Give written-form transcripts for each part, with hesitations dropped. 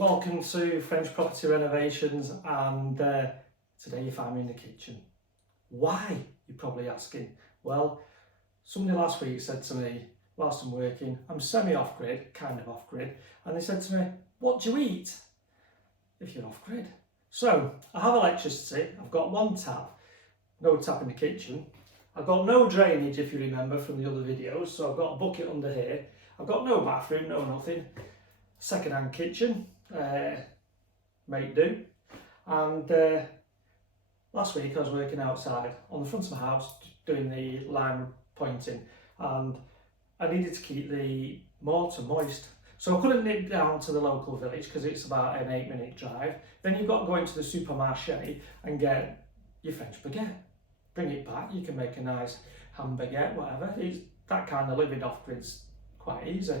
Welcome to French Property Renovations, and today you find me in the kitchen. Why, you're probably asking? Well, somebody last week said to me, whilst I'm working, I'm semi-off-grid, kind of off-grid, and they said to me, what do you eat if you're off-grid? So, I have electricity, I've got one tap, no tap in the kitchen, I've got no drainage if you remember from the other videos, so I've got a bucket under here, I've got no bathroom, no nothing, second-hand kitchen, make do, and last week I was working outside on the front of my house doing the line pointing, and I needed to keep the mortar moist, so I couldn't nip down to the local village because it's about an 8-minute drive. Then you've got to go into the supermarché and get your French baguette, bring it back, you can make a nice ham baguette, whatever. It's that kind of living off grid's quite easy,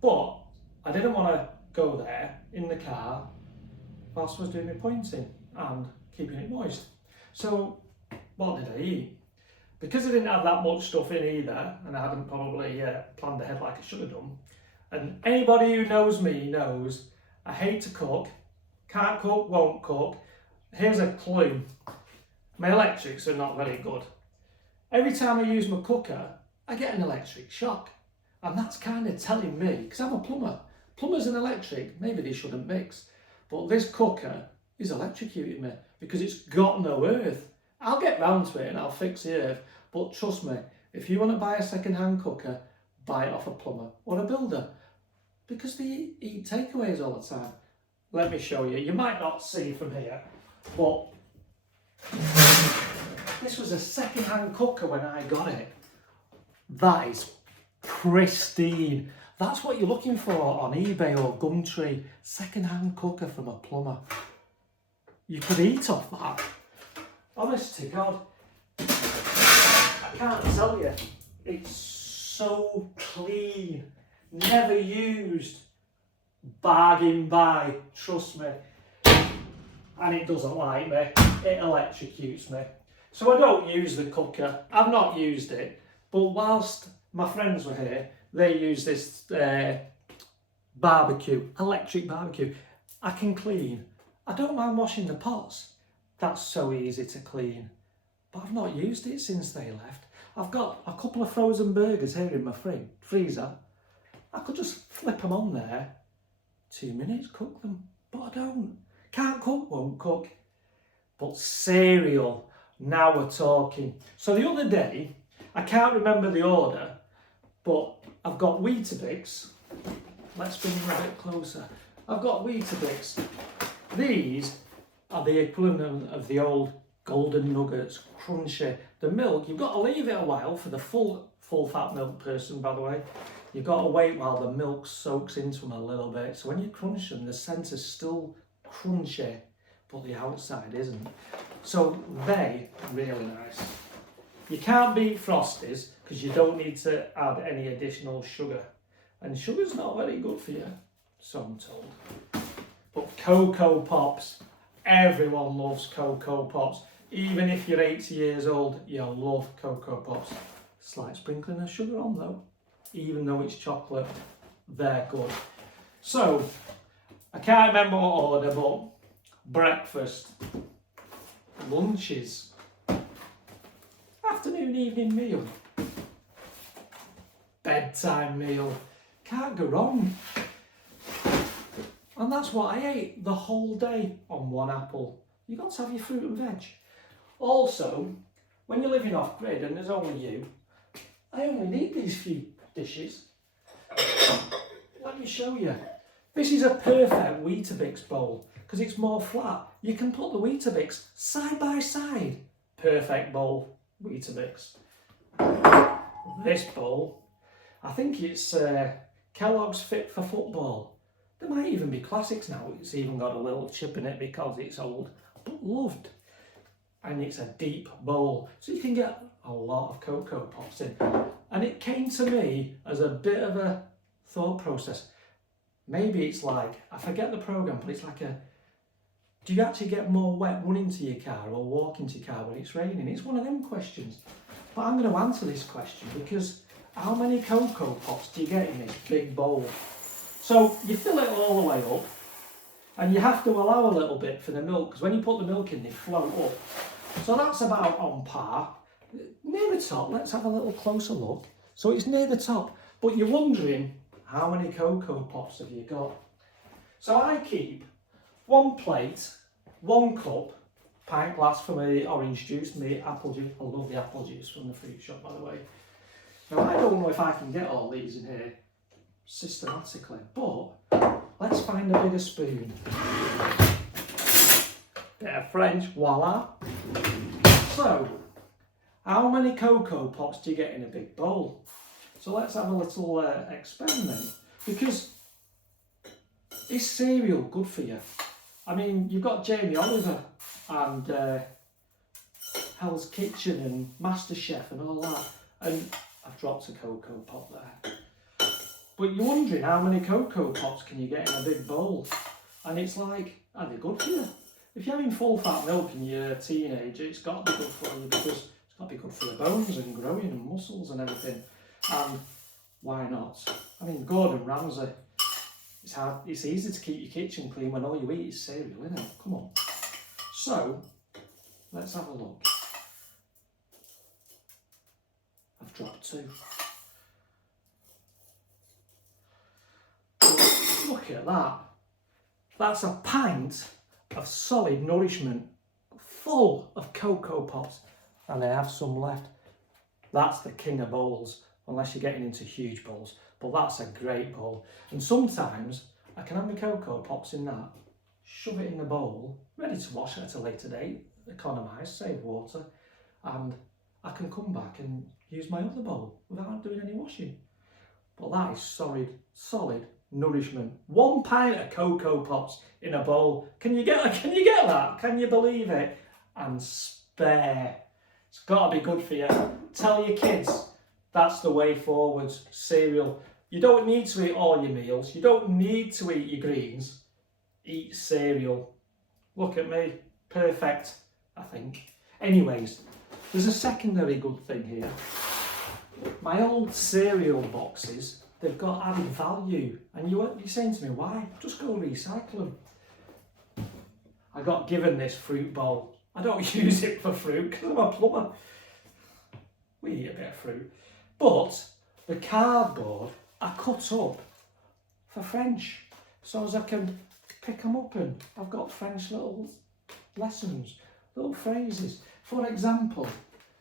but I didn't want to go there in the car whilst I was doing my pointing and keeping it moist. So what did I eat? Because I didn't have that much stuff in either, and I hadn't probably planned ahead like I should have done, and anybody who knows me knows I hate to cook, can't cook, won't cook. Here's a clue, my electrics are not very good. Every time I use my cooker I get an electric shock, and that's kind of telling me, because I'm a plumber. Plumbers and electric, maybe they shouldn't mix, but this cooker is electrocuting me because it's got no earth. I'll get round to it and I'll fix the earth, but trust me, if you want to buy a second-hand cooker, buy it off a plumber or a builder, because they eat takeaways all the time. Let me show you. You might not see from here, but this was a second-hand cooker when I got it. That is pristine. That's what you're looking for on eBay or Gumtree. Second-hand cooker from a plumber. You could eat off that. Honest to God. I can't tell you. It's so clean. Never used. Bargain buy. Trust me. And it doesn't like me. It electrocutes me. So I don't use the cooker. I've not used it. But whilst my friends were here, they use this barbecue, electric barbecue. I can clean. I don't mind washing the pots. That's so easy to clean. But I've not used it since they left. I've got a couple of frozen burgers here in my freezer. I could just flip them on there, 2 minutes, cook them. But I don't. Can't cook, won't cook. But cereal, now we're talking. So the other day, I can't remember the order, but I've got Weetabix. Let's bring them a bit closer. I've got Weetabix. These are the equivalent of the old golden nuggets, crunchy. The milk, you've got to leave it a while for the full fat milk person, by the way. You've got to wait while the milk soaks into them a little bit. So when you crunch them, the centre's still crunchy, but the outside isn't. So they are really nice. You can't beat Frosties because you don't need to add any additional sugar. And sugar's not very good for you, so I'm told. But Cocoa Pops, everyone loves Cocoa Pops. Even if you're 80 years old, you'll love Cocoa Pops. Slight sprinkling of sugar on though, even though it's chocolate, they're good. So, I can't remember what order, but breakfast, lunches, afternoon, evening meal, bedtime meal, can't go wrong. And that's what I ate the whole day on one apple. You've got to have your fruit and veg. Also, when you're living off grid and there's only you, I only need these few dishes. Let me show you. This is a perfect Weetabix bowl because it's more flat. You can put the Weetabix side by side. Perfect bowl, Weetabix. This bowl, I think it's Kellogg's Fit for Football. There might even be classics now. It's even got a little chip in it because it's old, but loved. And it's a deep bowl, so you can get a lot of Cocoa Pops in. And it came to me as a bit of a thought process. Maybe it's like, I forget the program, but it's like do you actually get more wet running to your car or walking to your car when it's raining? It's one of them questions. But I'm going to answer this question because how many Cocoa Pops do you get in this big bowl? So you fill it all the way up, And you have to allow a little bit for the milk, because when you put the milk in, they float up. So that's about on par. Near the top, let's have a little closer look. So it's near the top, but you're wondering, how many cocoa pots have you got? So I keep 1 plate, 1 cup, pint glass for my orange juice, my apple juice. I love the apple juice from the fruit shop, by the way. Now, I don't know if I can get all these in here systematically, but let's find a bigger spoon. Bit of French, voila. So, how many cocoa pots do you get in a big bowl? So let's have a little experiment, because is cereal good for you? I mean, you've got Jamie Oliver and Hell's Kitchen and MasterChef and all that, and I've dropped a cocoa pot there. But you're wondering how many cocoa pots can you get in a big bowl? And it's like, are they good for you? If you're having full fat milk and you're a teenager, it's got to be good for you, because it's got to be good for your bones and growing and muscles and everything. And why not? I mean, Gordon Ramsay, it's easy to keep your kitchen clean when all you eat is cereal, isn't it? Come on. So, let's have a look. I've dropped 2. Look at that. That's a pint of solid nourishment full of cocoa pots, and I have some left. That's the king of bowls, unless you're getting into huge bowls, but that's a great bowl. And sometimes I can have my cocoa pots in that, shove it in the bowl, ready to wash at a later date, economise, save water, and I can come back and use my other bowl without doing any washing. But that is solid nourishment. 1 pint of cocoa pots in a bowl. Can you get that? Can you believe it? And spare. It's got to be good for you. Tell your kids that's the way forwards. Cereal. You don't need to eat all your meals. You don't need to eat your greens. Eat cereal. Look at me. Perfect, I think. Anyways, there's a secondary good thing here. My old cereal boxes, they've got added value. And you're saying to me, why? Just go recycle them. I got given this fruit bowl. I don't use it for fruit because I'm a plumber. We eat a bit of fruit. But the cardboard I cut up for French, so as I can pick them up, and I've got French little lessons, little phrases. For example,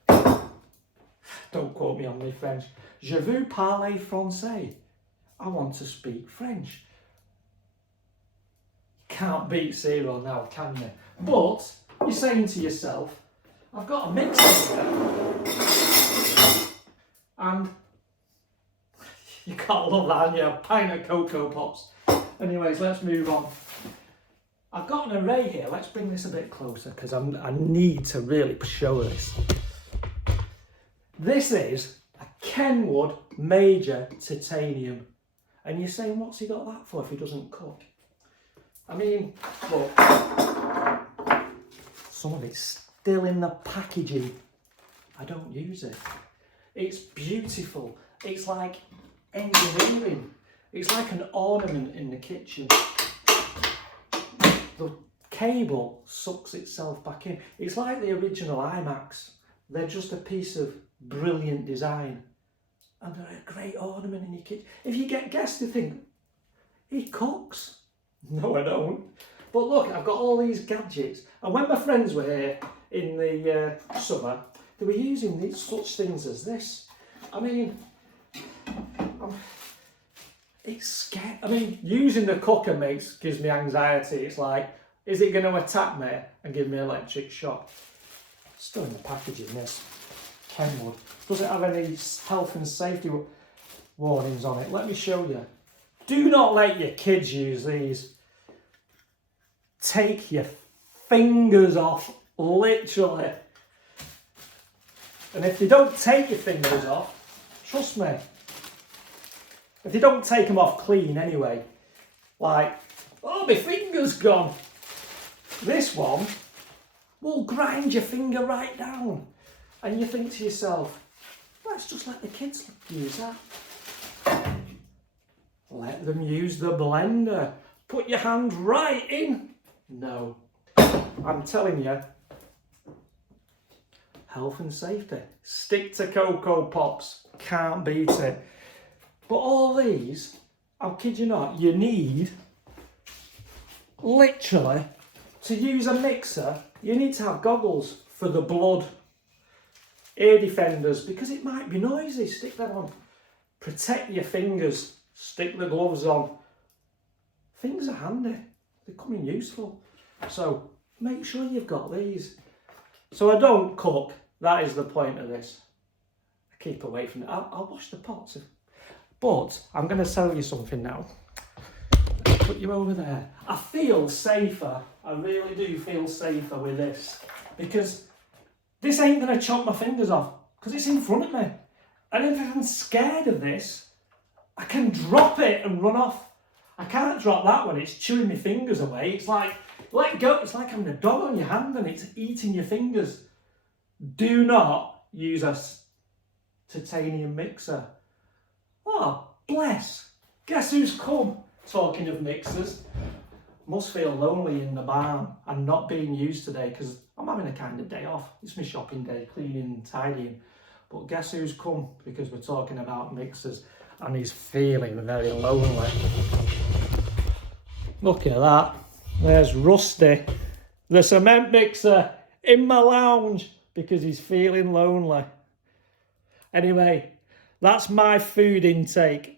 don't quote me on my French. Je veux parler français. I want to speak French. Can't beat cereal now, can you? But you're saying to yourself, I've got a mixer here, and you can't love that, haven't you? A pint of cocoa pots. Anyways, let's move on. I've got an array here. Let's bring this a bit closer, because I need to really show this. This is a Kenwood Major Titanium. And you're saying, what's he got that for if he doesn't cook? I mean, look, some of it's still in the packaging. I don't use it. It's beautiful. It's like engineering. It's like an ornament in the kitchen. The cable sucks itself back in. It's like the original iMacs. They're just a piece of brilliant design. And they're a great ornament in your kitchen. If you get guests to think, he cooks. No, I don't. But look, I've got all these gadgets. And when my friends were here in the summer, they were using such things as this. I mean, it's scary. I mean, using the cooker gives me anxiety. It's like, is it going to attack me and give me an electric shock? Still in the packaging, this. Kenwood. Does it have any health and safety warnings on it? Let me show you. Do not let your kids use these. Take your fingers off, literally. And if they don't take your fingers off, trust me, if they don't take them off clean anyway, like, oh, my finger's gone. This one will grind your finger right down. And you think to yourself, let's just let the kids use that. Let them use the blender. put your hand right in. No, I'm telling you, health and safety. Stick to Cocoa Pops, can't beat it. But all these, I'll kid you not, you need, literally, to use a mixer, you need to have goggles for the blood, ear defenders, because it might be noisy, stick them on. Protect your fingers, stick the gloves on. Things are handy, they come in useful. So make sure you've got these. So I don't cook, that is the point of this. I keep away from it. I'll wash the pots. But I'm going to tell you something now. Put you over there. I feel safer, I really do feel safer with this, because this ain't going to chop my fingers off, because it's in front of me. And if I'm scared of this, I can drop it and run off. I can't drop that one, it's chewing my fingers away. It's like, let go, it's like having a dog on your hand and it's eating your fingers. Do not use a titanium mixer. Oh, bless. Guess who's come? Talking of mixers. Must feel lonely in the barn and not being used today because I'm having a kind of day off. It's my shopping day, cleaning and tidying. But guess who's come? Because we're talking about mixers and he's feeling very lonely. Look at that. There's Rusty, the cement mixer, in my lounge because he's feeling lonely. Anyway, that's my food intake.